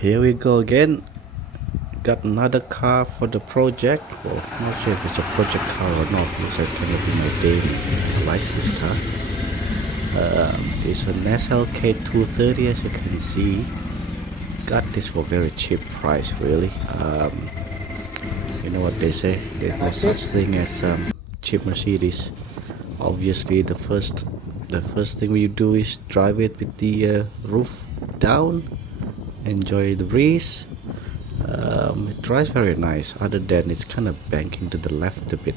Here we go again. Got another car for the project. Well, not sure if it's a project car or not. Looks like it's gonna be my daily. I like this car. It's an SLK230, as you can see. Got this for very cheap price, really. You know what they say? There's no such thing as cheap Mercedes. Obviously, the first thing we do is drive it with the roof down. Enjoy the breeze. It drives very nice, other than it's kind of banking to the left a bit.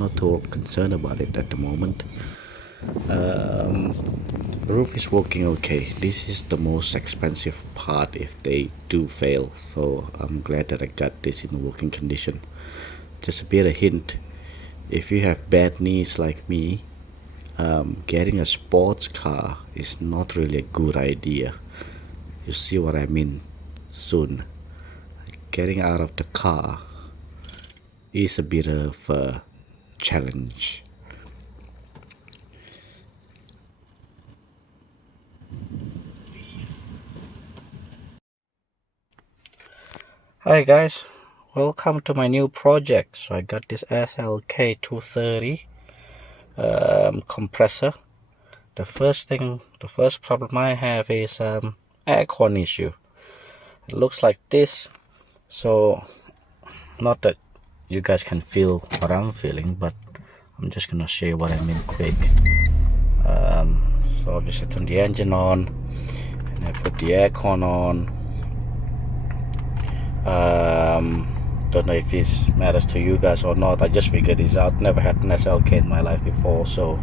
Not too concerned about it at the moment. Roof is working okay. This is the most expensive part if they do fail, so I'm glad that I got this in working condition. Just a bit of hint, if you have bad knees like me, getting a sports car is not really a good idea. You see what I mean soon. Getting out of the car is a bit of a challenge. Hi guys, welcome to my new project. So I got this SLK230 compressor. The first problem I have is aircon issue. It looks like this. So not that you guys can feel what I'm feeling, but I'm just gonna show you what I mean quick. So obviously turn the engine on and I put the aircon on. Don't know if it matters to you guys or not. I just figured this out. Never had an SLK in my life before, so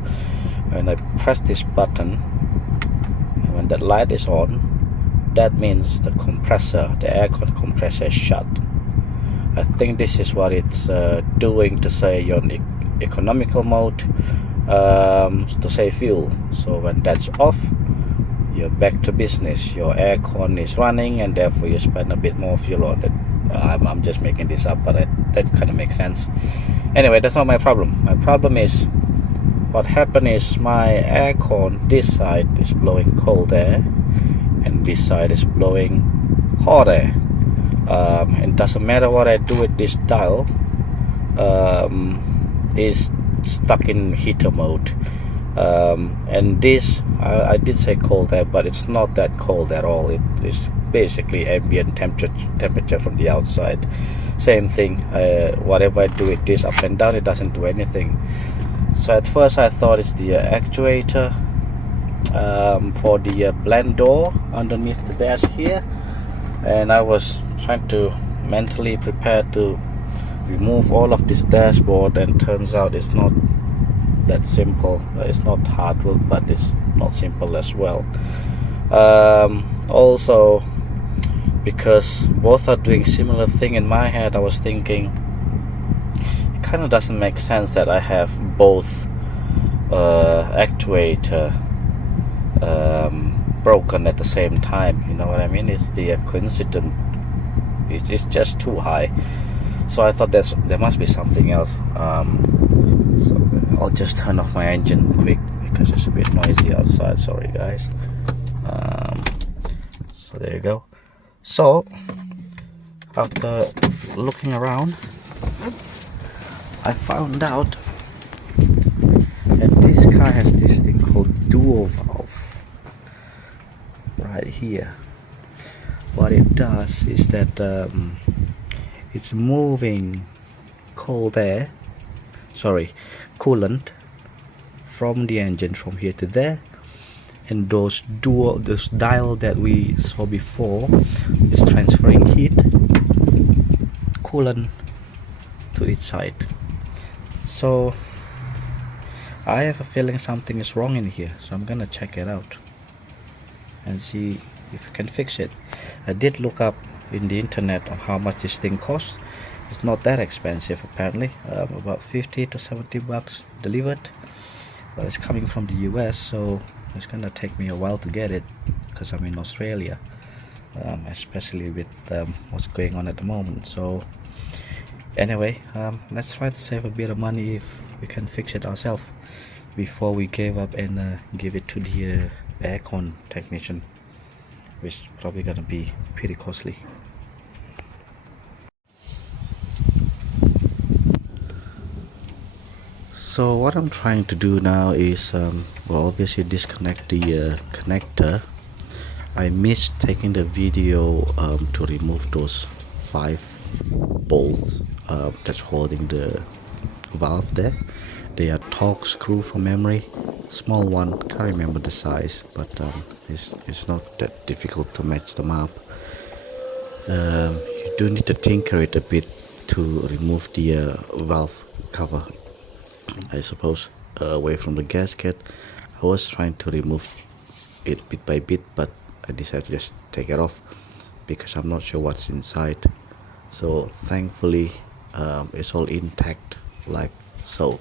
when I press this button and when that light is on, that means the compressor, the aircon compressor, is shut. I think this is what it's doing to say you're in economical mode, to save fuel. So when that's off, you're back to business. Your aircon is running, and therefore you spend a bit more fuel on it. I'm just making this up, but that kind of makes sense. Anyway, that's not my problem. My problem is what happened is my aircon, this side is blowing cold air and this side is blowing hot air. It doesn't matter what I do with this dial, is stuck in heater mode. And this, I did say cold air, but it's not that cold at all. It is basically ambient temperature from the outside. Same thing, whatever I do with this up and down, it doesn't do anything. So at first I thought it's the actuator for the blend door underneath the dash here, and I was trying to mentally prepare to remove all of this dashboard, and turns out it's not that simple. It's not hard work, but it's not simple as well. Also, because both are doing similar thing, in my head I was thinking it kind of doesn't make sense that I have both actuator broken at the same time. You know what I mean? It's the coincidence. It's just too high. So I thought there must be something else. So I'll just turn off my engine quick because it's a bit noisy outside. Sorry guys. So there you go. So after looking around, I found out that this car has this thing called dual valve right here. What it does is that it's moving coolant from the engine from here to there, and those dial that we saw before is transferring heat, coolant to each side. So I have a feeling something is wrong in here, so I'm gonna check it out and see if you can fix it. I did look up in the internet on how much this thing costs. It's not that expensive apparently, about 50 to 70 bucks delivered, but it's coming from the US, so it's gonna take me a while to get it because I'm in Australia, especially with what's going on at the moment. So anyway, let's try to save a bit of money if we can fix it ourselves before we give up and give it to the aircon technician. which is probably gonna be pretty costly. So what I'm trying to do now is well, obviously disconnect the connector. I missed taking the video to remove those 5 bolts that's holding the valve there. They are torque screw from memory, small one, can't remember the size, but it's not that difficult to match them up. You do need to tinker it a bit to remove the valve cover, I suppose, away from the gasket. I was trying to remove it bit by bit, but I decided to just take it off because I'm not sure what's inside. So thankfully it's all intact like so.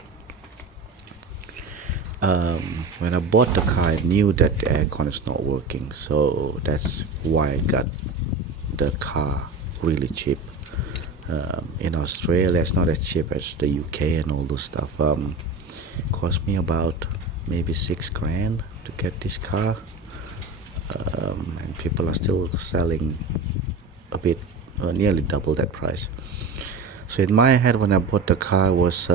When I bought the car, I knew that the aircon is not working, so that's why I got the car really cheap. In Australia, it's not as cheap as the UK and all those stuff. Cost me about maybe 6 grand to get this car, and people are still selling a bit nearly double that price. So in my head, when I bought the car, I was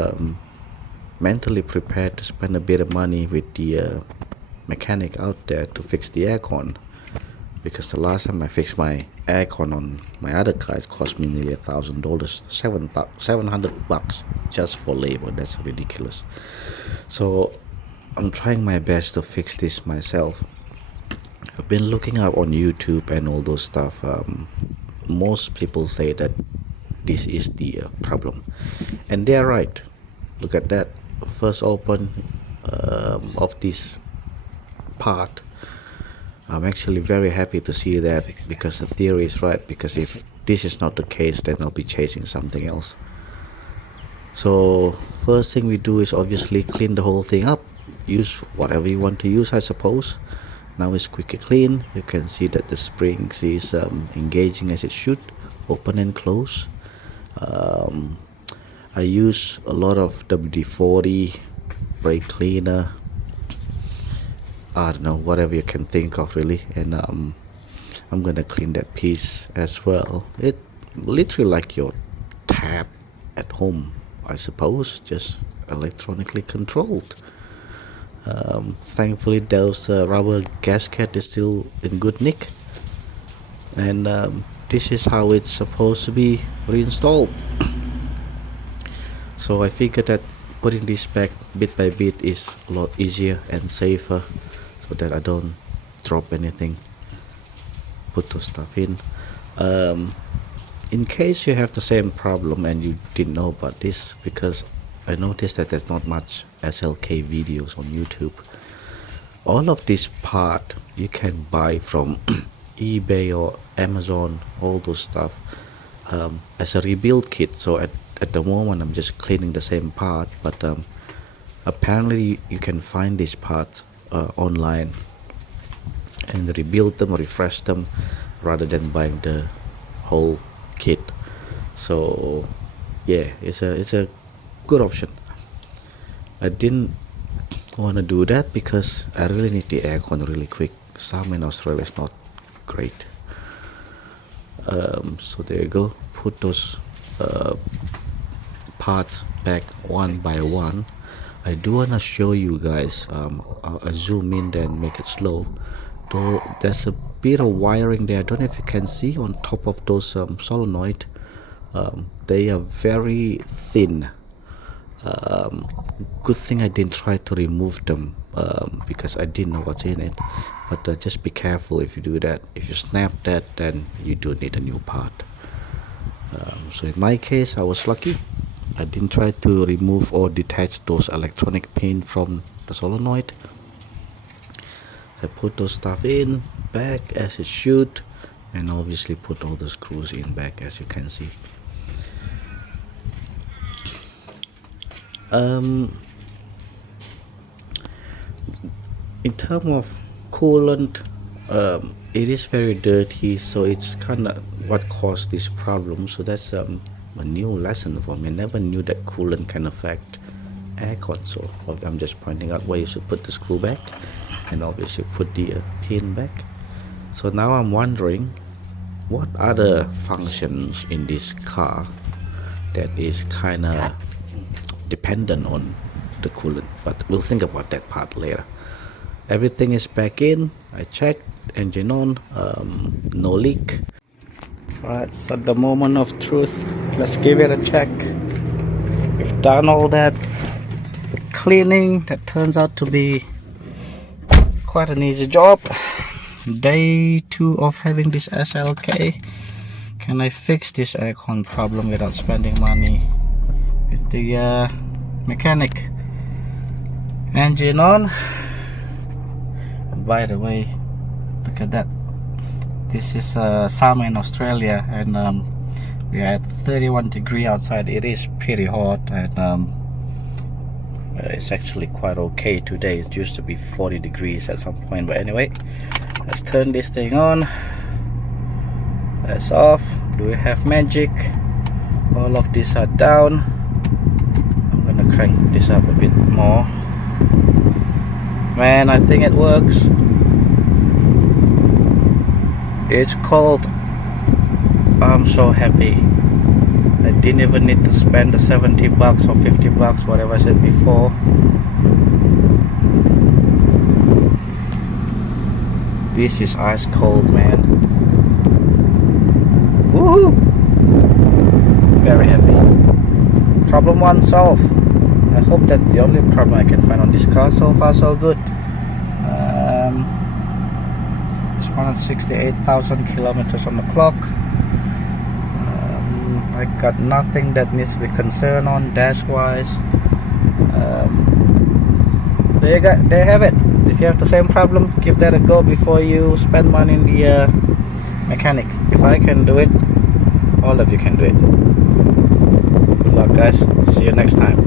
mentally prepared to spend a bit of money with the mechanic out there to fix the aircon, because the last time I fixed my aircon on my other car, it cost me nearly $1,000, $700 just for labor. That's ridiculous. So I'm trying my best to fix this myself. I've been looking up on YouTube and all those stuff. Most people say that this is the problem, and they're right. Look at that first open of this part. I'm actually very happy to see that, because the theory is right, because if this is not the case, then I'll be chasing something else. So first thing we do is obviously clean the whole thing up. Use whatever you want to use, I suppose. Now it's quickly clean. You can see that the springs is engaging as it should, open and close. I use a lot of WD-40 brake cleaner, I don't know, whatever you can think of really, and I'm gonna clean that piece as well. It literally like your tap at home, I suppose, just electronically controlled. Thankfully those rubber gasket is still in good nick, and this is how it's supposed to be reinstalled. So I figured that putting this back bit by bit is a lot easier and safer, so that I don't drop anything, put those stuff in. In case you have the same problem and you didn't know about this, because I noticed that there's not much SLK videos on YouTube. All of this part you can buy from eBay or Amazon, all those stuff, as a rebuild kit. So at the moment I'm just cleaning the same part, but apparently you can find these parts online and rebuild them or refresh them rather than buying the whole kit. So yeah, it's a good option. I didn't want to do that because I really need the aircon really quick. Summer in Australia is not great. So there you go, put those parts back one by one. I do want to show you guys, I'll zoom in then make it slow, though there's a bit of wiring there. I don't know if you can see on top of those solenoid. They are very thin. Good thing I didn't try to remove them because I didn't know what's in it, but just be careful if you do that. If you snap that, then you do need a new part. So in my case, I was lucky. I didn't try to remove or detach those electronic pin from the solenoid. I put those stuff in back as it should, and obviously put all the screws in back as you can see. In terms of coolant, it is very dirty, so it's kind of what caused this problem. So that's a new lesson for me. I never knew that coolant can affect aircon, so I'm just pointing out where you should put the screw back, and obviously put the pin back. So now I'm wondering what other functions in this car that is kind of dependent on the coolant, but we'll think about that part later. Everything is back in. I checked, engine on, no leak. Alright, so the moment of truth, let's give it a check. We've done all that cleaning. That turns out to be quite an easy job. Day 2 of having this SLK. Can I fix this aircon problem without spending money with the mechanic? Engine on. And by the way, look at that. This is summer in Australia, and we are at 31 degrees outside. It is pretty hot, and it's actually quite okay today. It used to be 40 degrees at some point, but anyway, let's turn this thing on. That's off. Do we have magic? All of these are down. I'm gonna crank this up a bit more. Man, I think it works. It's cold. I'm so happy. I didn't even need to spend the 70 bucks or 50 bucks, whatever I said before. This is ice cold, man. Woohoo! Very happy. Problem 1 solved. I hope that's the only problem I can find on this car. So far so good. It's 168,000 kilometers on the clock. I got nothing that needs to be concerned on dash wise. There you have it. If you have the same problem, give that a go before you spend money in the mechanic. If I can do it, all of you can do it. Good luck, guys. See you next time.